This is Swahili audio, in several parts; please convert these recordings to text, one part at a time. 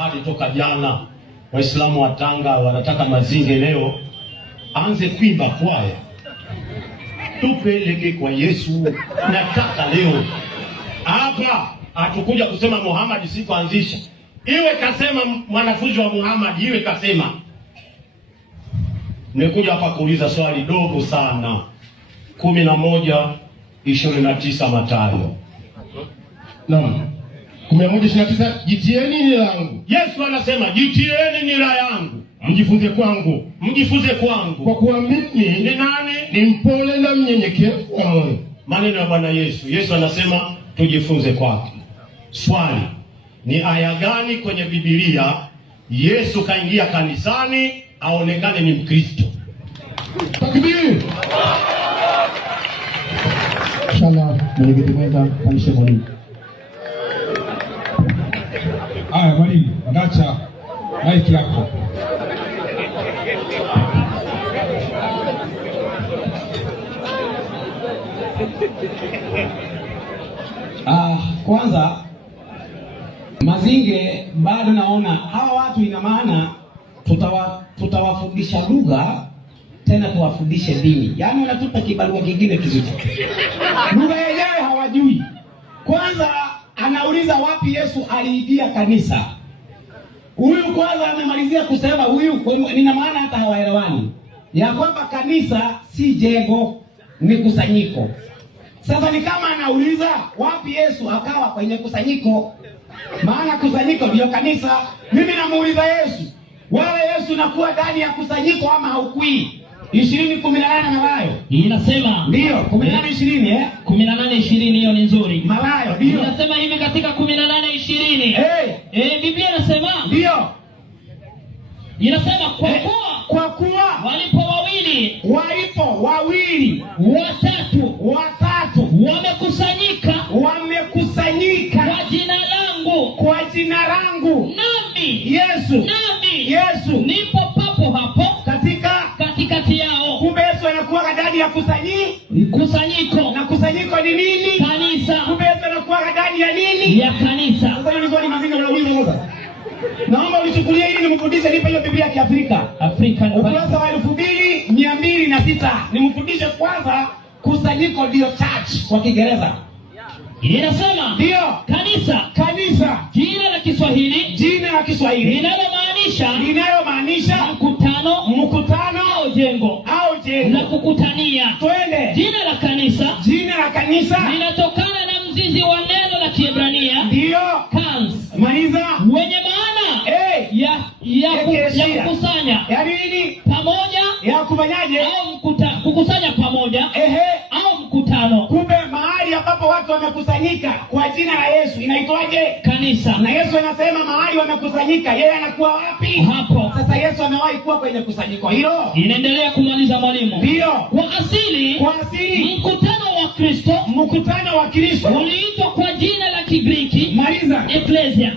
ahadi toka jana. Waislamu wa Tanga wanataka Mazinge leo anze kuimba kwaya, tupeleke kwa Yesu. Nataka leo hapa hatukuja kusema Muhammad sikuanzisha, iwe kasema mwanafunzi wa Muhammad, iwe kasema. Nimekuja hapa kuuliza swali dogo sana. 11:29 Mathayo. Naam. 11:29, jitieni nira yangu. Yesu anasema jitieni nira yangu, mjifunze kwangu. Mjifunze kwangu. Kwa kuwa mimi ni nani? Ni mpole na mnyenyekevu wa moyo. Maneno ya Bwana Yesu. Yesu anasema tujifunze kwake. Swali, ni aya gani kwenye Biblia Yesu kaingia kanisani aonekane ni Mkristo? Takbir. Inshallah, mwenyekiti mwenza kanisha mwalimu. Aya mwalimu, ndacha maiki yako. Kwanza Mazinge bado naona hawa watu, ina maana tutawafundisha lugha tena tuwafundishe dini. Yaani wanatupa kibarua kingine kizito. Lugha yenyewe hawajui. Kwanza anauliza wapi Yesu aliingia kanisa. Huyu kwanza amemalizia kusema huyu, nina maana hata hawaelewani ya kwamba kanisa si jengo, ni kusanyiko. Sasa ni kama anauliza wapi Yesu akawa kwenye kusanyiko, maana kusanyiko ndio kanisa. Mimi namuuliza Yesu, wala Yesu nakuwa ndani ya kusanyiko ama haukui? 20:18 Mathayo inasema ndio 18:20 18:20, hiyo ni nzuri. Mathayo ndio inasema hivi katika 18:20. Biblia inasema ndio inasema kwa kuwa walipo wawili watatu wamekusanyika kwa jina langu nami Yesu nipo papo hapo katikati yao. Kumbe Yesu anakuwa ndani ya kusanyiko. Na kusanyiko ni nini? Kanisa. Kumbe Yesu anakuwa ndani ya nini? Ya kanisa. Sasa ni swali Mazinge nauliza sasa. Naomba unichukulie ili nimfundishe, nipe hiyo Biblia ya Kiafrika. Ukurasa wa 2206. Nimfundishe kwanza kusanyiko ndio church kwa Kiingereza. Inasema ndio kanisa. Jina la Kiswahili linalomaanisha mkutano au jengo la kukutania. Twende. Jina la kanisa linatokana na mzizi wa neno la Kiebrania ndio kans, maliza, wenye maana ya kukusanya. Yaani nini? Pamoja, ya kufanyaje? Au kukusanya pamoja, au mkutano. Kumbe mahali ambapo watu wamekusanyika kwa jina la Yesu inaitwaje? Kanisa. Na Yesu anasema mahali wamekusanyika, yeye anakuwa wapi? Hapo. Sasa Yesu amewahi kuwa kwenye kusanyiko hilo? Inaendelea kumaliza mwalimu. Ndio. Kwa asili mkutano wa Kristo uliitwa kwa jina la Kigiriki, maliza, Ecclesia,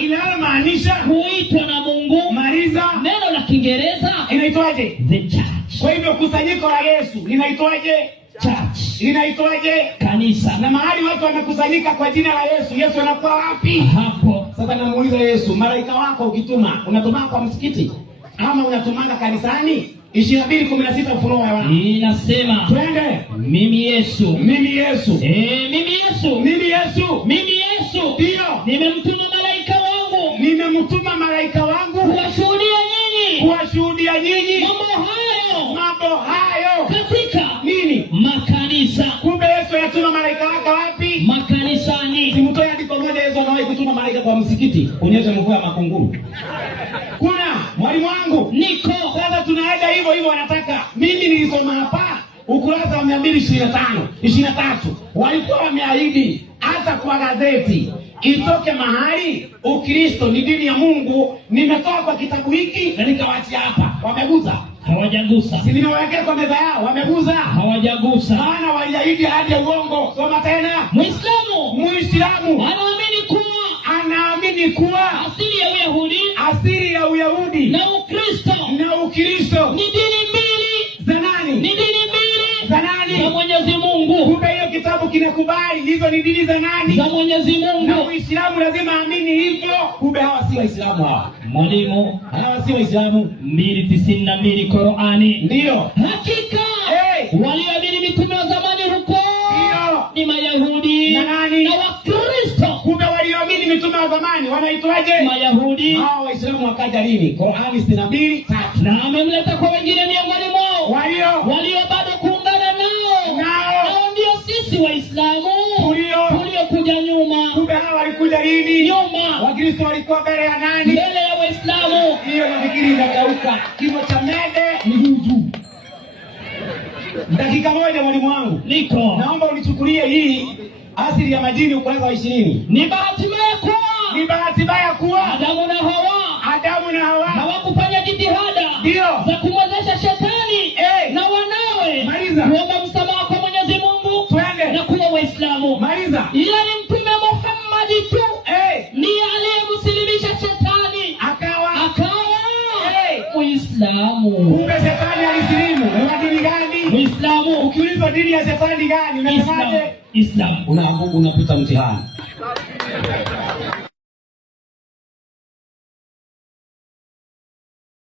linalomaanisha kuitwa na Mungu. Maliza. Neno la Kiingereza inaitwaje? The church. Kwa hivyo kusanyiko la Yesu linaitwaje? Church. Inaitwaje? Kanisa. Na mahali watu wamekusanyika kwa jina la Yesu anakuwa wapi? Hapo. Sasa namuuliza Yesu, malaika wako ukituma, unatuma kwa msikiti ama unatumanga kanisani? 22:16 Ufunuo wa Yohana. Inasema twende. Mimi Yesu. Mimi Yesu. Ndio. Nimemtuma malaika wangu. Kuwashuhudia nyinyi. Mambo hayo. Katika nini? Makanisa. Kumbe Yesu yatuma malaika wake wapi? Makanisani. Simtoe andiko moja Yesu anawahi kutuma malaika kwa msikiti kunyesha mvua ya makunguru. Kuna mwalimu wangu niko. Sasa tunaenda hivyo wanataka. Mimi nilisoma hapa ukurasa wa 223 walikuwa wameahidi hata kwa gazeti itoke mahali Ukristo ni dini ya Mungu. Nimetoa kwa kitabu hiki na nikawaachia hapa. Wameguza? Hawajagusa. Si nimewekea kwa meza yao? Wameguza? Hawajagusa. Maana waliahidi hadi uongo. Soma tena. Muislamu anaamini kuwa asili ya Uyahudi na Ukristo ni dini mbili za nani? Za Mwenyezi Mungu. Kumbe hiyo kitabu kinakubali hizo ni dini za nani? Za Mwenyezi Mungu. Na Uislamu lazima amini hivyo. kumbe hawa si Waislamu hawa. Mwalimu, Hawa si Waislamu. 292 Qur'ani. Ndio. Hakika Hey. walioamini mitume wa zamani huko Ndio. ni Mayahudi Na nani? na Wakristo. Kumbe walioamini mitume wa zamani wanaitwaje? Mayahudi. Hawa Waislamu wakaja lini? Qur'ani 62:3. Na amemleta kwa wengine miongoni mwao Walio bado kuungana nao ndio sisi Waislamu tuliokuja nyuma. kumbe hawa walikuja lini? Nyuma. Wakristo walikuwa mbele ya nani? Mbele ya Waislamu. Hiyo nafikiri inageuka. Kimo cha mede ni huju. Dakika moja mwalimu wangu. Niko. Naomba unichukulie hii asili ya majini ukurasa wa 20. Ni bahati mbaya kuwa Adamu na Hawa hawakufanya jitihada Ndio. za kumwezesha shetani na wanawe Maliza. kuomba msamaha kwa Mwenyezi Mungu Twende. na kuwa Waislamu. Maliza. Ila ni Mtume Muhammad tu ndiye aliyemsilimisha shetani Akawa Muislamu. kumbe shetani alisilimu. Ni dini gani? Muislamu. Ukiulizwa dini ya shetani gani? Unasemaje? Islam. Unapita mtihani.